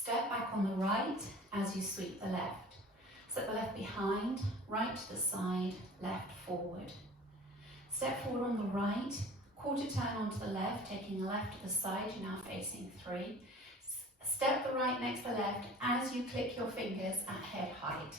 Step back on the right as you sweep the left. Step the left behind, right to the side, left forward. Step forward on the right, quarter turn onto the left, taking the left to the side, you're now facing 3. Step the right next to the left as you click your fingers at head height.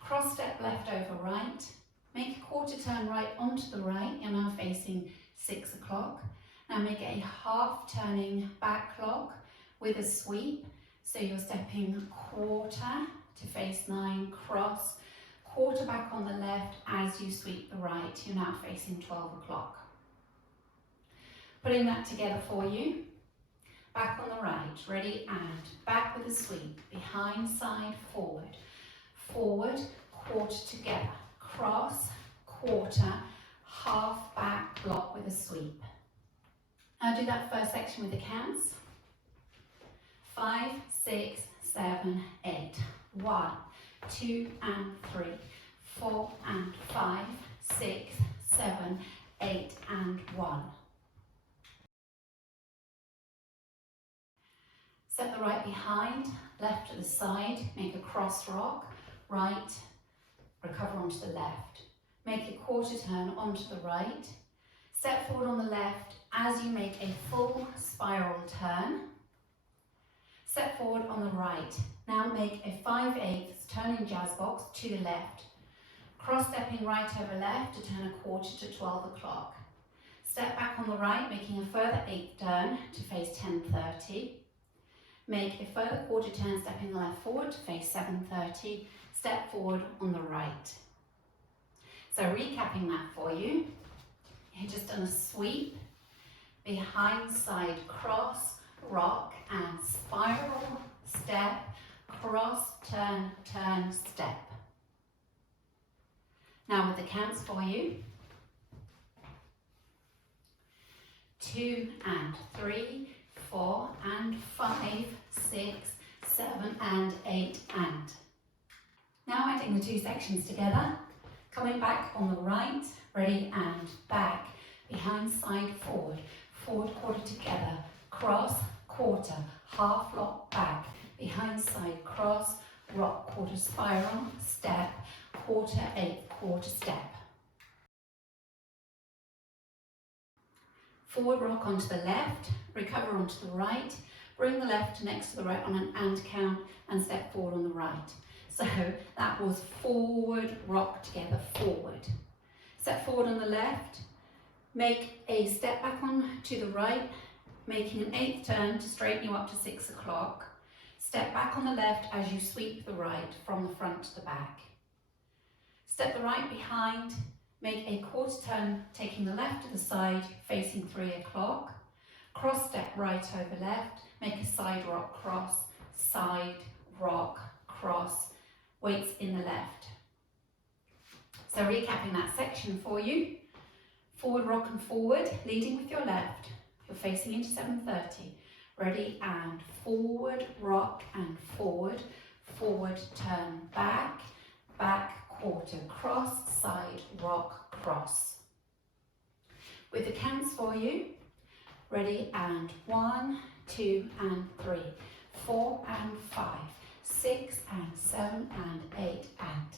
Cross step left over right, make a quarter turn right onto the right, you're now facing 6 o'clock. Now make a half turning back lock with a sweep, so you're stepping quarter to face 9, cross, quarter back on the left as you sweep the right, you're now facing 12 o'clock. Putting that together for you, back on the right, ready, and back with a sweep, behind, side, forward, forward, quarter together, cross, quarter, half back block with a sweep. Now do that first section with the counts. 5, 6, 7, 8. 1, 2 and 3, 4 and 5, 6, 7, 8 and 1. Step the right behind, left to the side, make a cross rock, right, recover onto the left. Make a quarter turn onto the right, step forward on the left as you make a full spiral turn. Step forward on the right. Now make a 5/8 turning jazz box to the left. Cross stepping right over left to turn a quarter to 12 o'clock. Step back on the right, making a further 8th turn to face 10:30. Make a further quarter turn, stepping the left forward to face 7:30. Step forward on the right. So recapping that for you, you've just done a sweep, behind side cross, rock and spiral, step, cross, turn, turn, step. Now with the counts for you. 2 and 3, 4 and 5, 6, 7 and 8 and. Now adding the 2 sections together, coming back on the right, ready, and back, behind, side, forward, forward, quarter together, cross, quarter, half lock back, behind, side, cross, rock, quarter spiral, step, quarter, 8, quarter step. Forward rock onto the left, recover onto the right, bring the left next to the right on an and count and step forward on the right. So that was forward, rock together, forward. Step forward on the left, make a step back on to the right, making an 8th turn to straighten you up to 6 o'clock. Step back on the left as you sweep the right from the front to the back. Step the right behind, make a quarter turn, taking the left to the side, facing 3 o'clock. Cross step right over left, make a side rock cross, side rock cross, weights in the left. So recapping that section for you, forward rock and forward, leading with your left, you're facing into 7:30, ready, and forward rock and forward, forward turn back, back quarter cross, side rock cross. With the counts for you, ready, and 1, 2 and 3, 4 and 5, 6 and 7 and 8 and.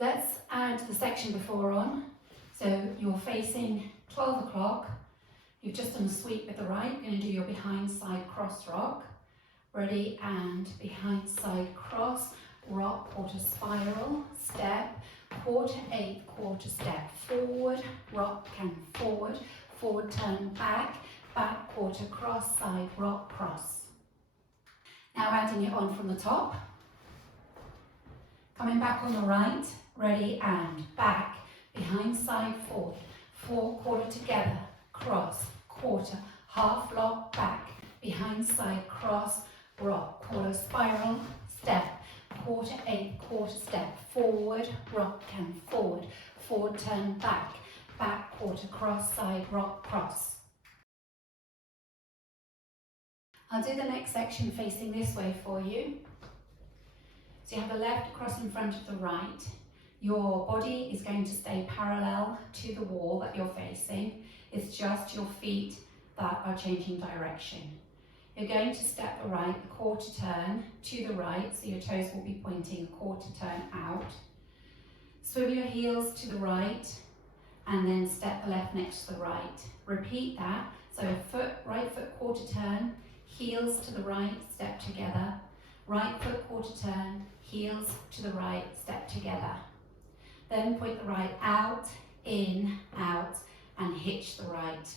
Let's add the section before on. So you're facing 12 o'clock, you've just done a sweep with the right, you're going to do your behind side cross rock, ready, and behind side cross, rock, quarter spiral, step, quarter 8, quarter step, forward, rock and forward, forward turn back, back quarter cross, side rock cross. Now adding it on from the top, coming back on the right, ready, and back, behind side forward, 4 quarter together, cross, quarter, half lock back, behind side cross, rock, quarter spiral, step, quarter 8, quarter step, forward, rock and forward, forward turn back, back quarter cross, side rock cross. I'll do the next section facing this way for you. So you have the left across in front of the right. Your body is going to stay parallel to the wall that you're facing. It's just your feet that are changing direction. You're going to step the right, the quarter turn to the right, so your toes will be pointing a quarter turn out. Swivel your heels to the right, and then step the left next to the right. Repeat that, so right foot quarter turn, heels to the right, step together. Right foot quarter turn, heels to the right, step together. Then point the right out, in, out, and hitch the right.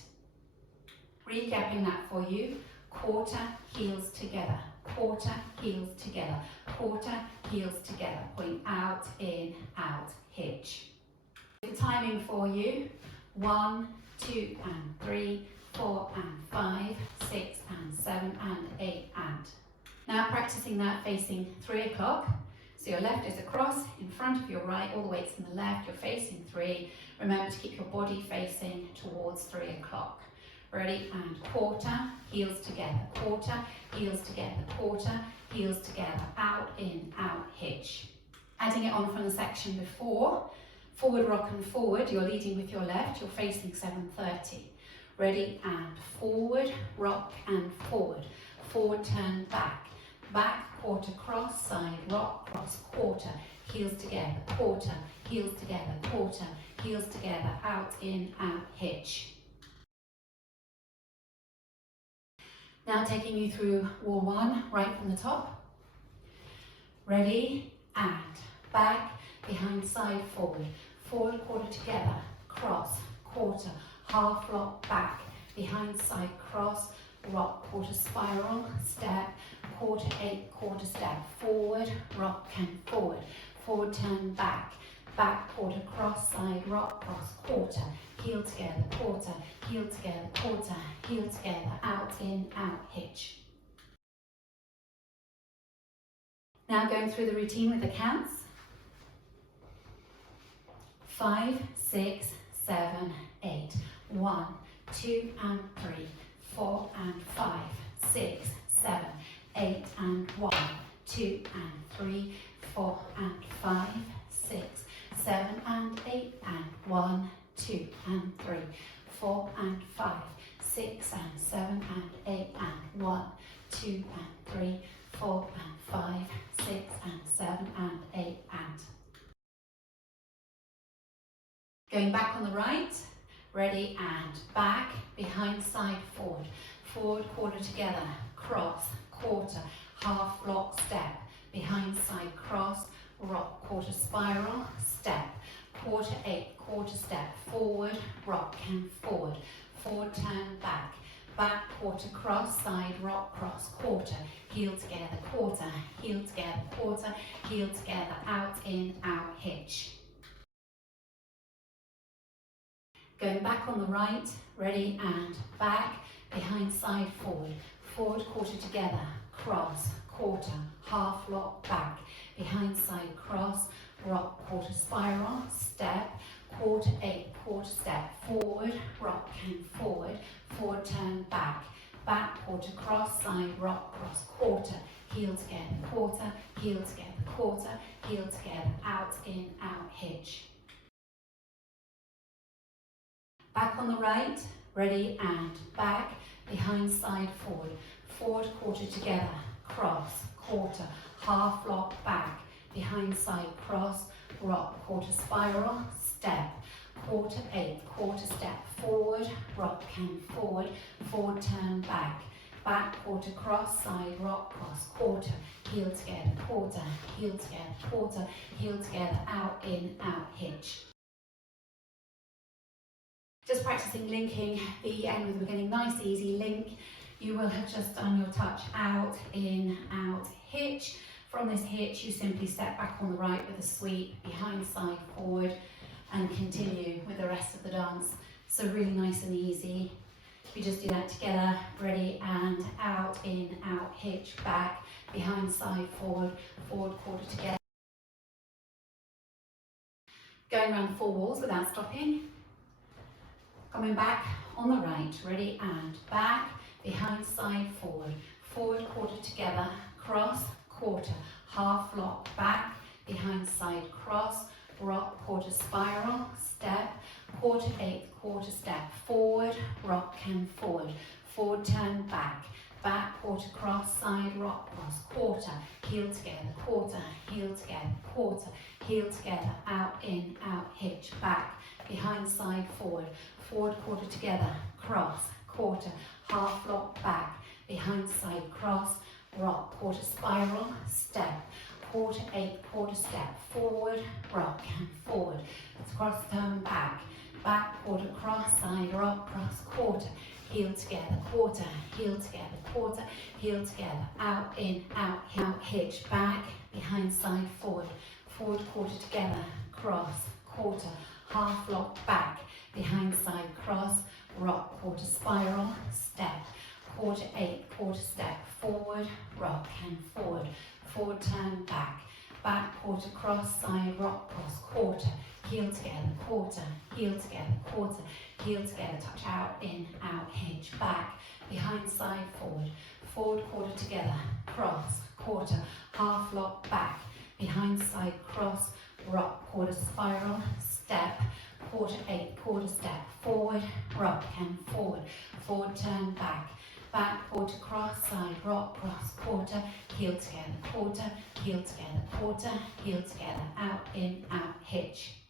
Recapping that for you, quarter, heels together, quarter, heels together, quarter, heels together, point out, in, out, hitch. The timing for you, 1, 2 and 3, 4 and 5, 6 and 7 and 8 and. Now practicing that facing 3 o'clock. So your left is across, in front of your right, all the weights in the left, you're facing 3. Remember to keep your body facing towards 3 o'clock. Ready, and quarter, heels together, quarter, heels together, quarter, heels together, out, in, out, hitch. Adding it on from the section before, forward, rock and forward, you're leading with your left, you're facing 7:30. Ready, and forward, rock and forward, forward, turn back, back, quarter, cross, side, rock, cross, quarter, heels together, quarter, heels together, quarter, heels together, out, in, out, hitch. Now taking you through wall 1, right from the top. Ready, and back, behind, side, forward, forward, quarter together, cross, quarter, half lock, back, behind, side, cross, rock, quarter, spiral, step, quarter, 8, quarter, step, forward, rock and forward, forward, turn back, back, quarter, cross, side, rock, cross, quarter, heel together, quarter, heel together, quarter, heel together, out, in, out, hitch. Now going through the routine with the counts. 5, 6, 7, 8. 1, 2 and 3, 4 and 5, 6, 7, 8 and 1, 2 and 3, 4 and 5, 6, 7 and 8 and 1, 2 and 3, 4 and 5, 6 and 7 and 8 and 1, 2 and 3, 4 and 5, 6 and 7 and 8 and. Going back on the right, ready, and back, behind, side, forward, forward, quarter together, cross, quarter, half lock, step, behind, side, cross, rock, quarter, spiral, step, quarter, 8, quarter, step, forward, rock and forward, forward, turn back, back, quarter, cross, side, rock, cross, quarter, heel together, quarter, heel together, quarter, heel together, out, in, out, hitch. Going back on the right, ready, and back, behind, side, forward, forward, quarter together, cross, quarter, half lock, back, behind, side, cross, rock, quarter, spiral, step, quarter, 8, quarter, step, forward, rock and forward, forward, turn back, back, quarter, cross, side, rock, cross, quarter, heel together, quarter, heel together, quarter, heel together, out, in, out, hitch. Back on the right, ready, and back, behind, side, forward, forward, quarter together, cross, quarter, half lock, back, behind, side, cross, rock, quarter, spiral, step, quarter, 8, quarter, step, forward, rock and forward, forward, turn back, back, quarter, cross, side, rock, cross, quarter, heel together, quarter, heel together, quarter, heel together, out, in, out, hitch. Just practicing linking the end with the beginning, nice easy link. You will have just done your touch out, in, out, hitch. From this hitch, you simply step back on the right with a sweep, behind, side, forward, and continue with the rest of the dance. So really nice and easy. We just do that together, ready, and out, in, out, hitch, back, behind, side, forward, forward, quarter together. Going around the 4 walls without stopping. Coming back on the right, ready, and back, behind, side, forward, forward, quarter together, cross, quarter, half lock, back, behind, side, cross, rock, quarter, spiral, step, quarter, 8, quarter, step, forward, rock and forward, forward, turn back, back, quarter, cross, side, rock, cross, quarter, heel together, quarter, heel together, quarter, heel together, out, in, out, hitch, back, behind, side, forward, forward, quarter together, cross, quarter, half lock, back, behind, side, cross, rock, quarter, spiral, step, quarter, 8, quarter, step, forward, rock, and forward, cross, turn, back, back, quarter, cross, side, rock, cross, quarter, heel together, quarter, heel together, quarter, heel together, out, in, out, hitch, back, behind, side, forward, forward, quarter together, cross, quarter, half lock, back, behind, side, cross, rock, quarter, spiral, step, quarter, 8, quarter, step, forward, rock, and forward, forward, turn, back, back, quarter, cross, side, rock, cross, quarter, heel together, quarter, heel together, quarter, heel together, touch out, in, out, hitch, back, behind, side, forward, forward, quarter together, cross, quarter, half lock, back, behind, side, cross, rock, quarter, spiral, step, quarter, 8, quarter, step, forward, rock, and forward, forward, turn, back, back, quarter, cross, side, rock, cross, quarter, heel together, quarter, heel together, quarter, heel together, out, in, out, hitch,